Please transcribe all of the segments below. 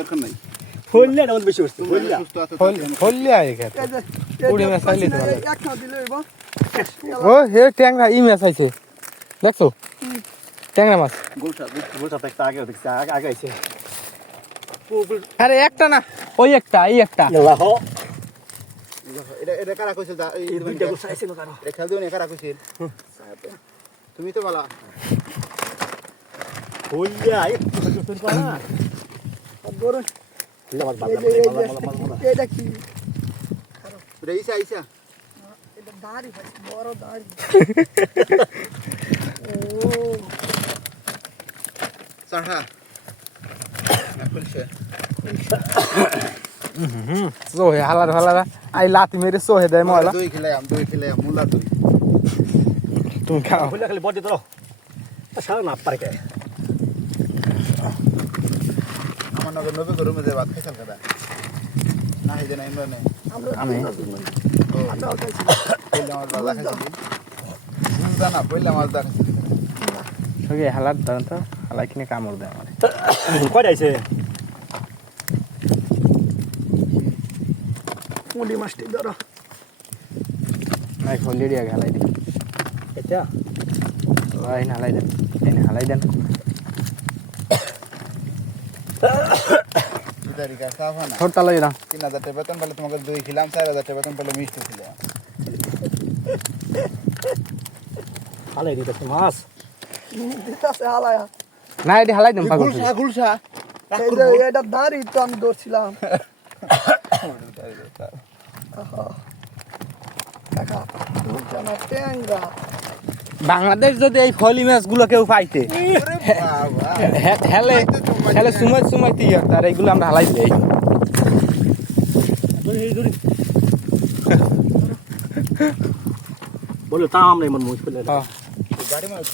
দরকার নাই হইলে না বেশি হচ্ছে হইলে আয় খেত পুরি মাছ আইলে তো ভালো এক খাও দিলে হইব ও হে ট্যাংরা ই মাছ আইছে দেখছো ট্যাংরা মাছ গোলটা একটা আগে দেখছি আগে আইছে আরে একটা না ওই একটা এই একটা লাহ এটা কারা কইছিল এই দুইটা গোল আইছে না কারো খেল দিও না কারা কইছিল তুমি তো বলা হইলে আই তো পারা ধরুন লামাজ এটা কি রেইসা আইসা এটা দাড়ি ভাই বড় দাড়ি ও সাহা খুলছে সোহে হালার হালারা আই লাতি মেরে সোহে দেয় ময়লা দই খেলাম মুলা দই তুমি খাও হইলে খালি বডি ধরো সারা না পারে কে আমার নগর নবে গরু মধ্যে ভাত খাইছাল কাদা না হইছে না ইমরান আমি বললাম আমার দাদা খাইছি না বললাম আমার দাদা খাইছি সঙ্গে হালার দাও তো হালাই কিনে কামড় দেয় আমার কই আইছে মুলি মাছটি ধরো নাই খোলি দিয়ে হালাই দিই এটা এই হালাই দেন এই হালাই দেন তারিখা সাফা না ছোটটা লই দাও 3000 টাকা বেতন পেলে তোমাকে দই খেলাম 4000 টাকা বেতন পেলে মিষ্টি ছিল আলে দিতে মাছ দিতাছে হালায়া না এটি হালাই দেন পাগল গুলশা এই যে এটা দাড়ি তো আমি ধরছিলাম কাকা দুটা না ট্যাংরা বাংলাদেশ যদি এই ফলি মাছগুলো কেউ পাইতে হেলে হেলে সুমাইতে আর এইগুলো আমরা হালাই দিই বলে তাম নাই মন মুছ ফেলে গাড়ি মাছ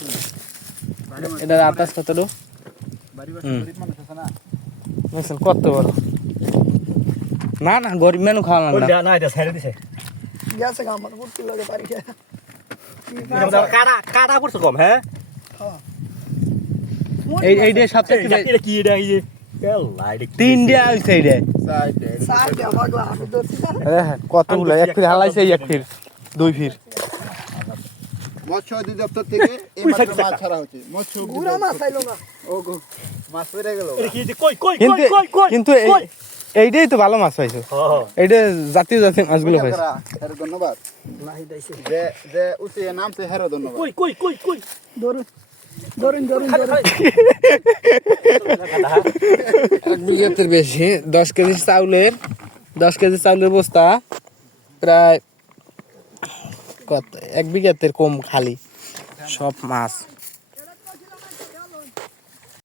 এটা আতাস কত দো বাড়ি গরিব মানুষ আছে না বুঝছেন কত বড় না না গরিব মেনু খাওয়া ওই না না এটা ছেড়ে দিছে গেছে আমার বুদ্ধি লাগে পারি কাটা কাটা করছ কম হ্যাঁ এই ডে সবচেয়ে এটা কি এটা এই যে লাইট তিন ডে আইছে এই ডে সাইডে সাইড আমার আমি ধরছি কতগুলো এক ফির হালাইছে এক ফির দুই ফির মৎস্য অধিদপ্তর থেকে এই মাত্র মাছ ছাড়া হচ্ছে মৎস্য গুড়া মাছ আইলো না ও গো মাছ পড়ে গেল এটা কি কই কই কিন্তু কই কই কিন্তু এইটাই তো ভালো মাছ পাইছো হ্যাঁ এইটা জাতীয় মাছগুলো পাইছো হের ধন্যবাদ নাই দাইছে যে যে উঠে নামছে হের ধন্যবাদ কই কই কই কই ধরুন ধরুন ধরুন ধরুন এক বিঘাতের বেশি 10 কেজি চাউলের বস্তা প্রায় কত 1 বিঘাতের কম খালি সব মাছ